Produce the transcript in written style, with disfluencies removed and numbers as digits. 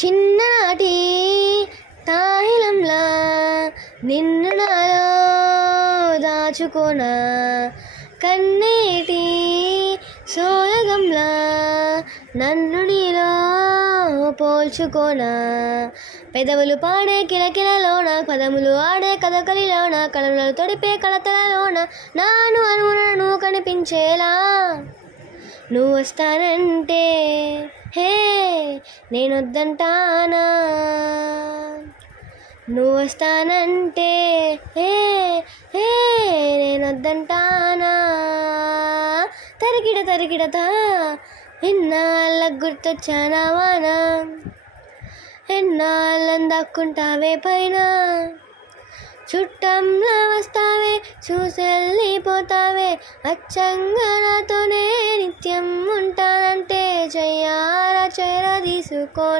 చిన్ననాటి తాయిలంలా నిన్ను నాలో దాచుకోనా, కన్నీటి సోయగంలా నన్ను నీలో పోల్చుకోనా, పెదవులు పాడే కిలకిలలోన, పదములు ఆడే కథకలిలోన, కలములను తొడిపే కలతలలోన నాను అనువులను కనిపించేలా నువ్వు వస్తానంటే హే నేనొద్దంటానా, నువ్వు వస్తానంటే హే హే నేనొద్దంటానా. తరికిడ తరికిడతా ఎన్నాళ్ళకు గుర్తొచ్చానా వానా, ఎన్నాళ్ళని దక్కుంటావే పైన, చుట్టంలా వస్తావే చూసెళ్ళిపోతావే, అచ్చంగా నాతోనే నిత్యం ఉంటానంటే చెయ్యారా చేర తీసుకోనా.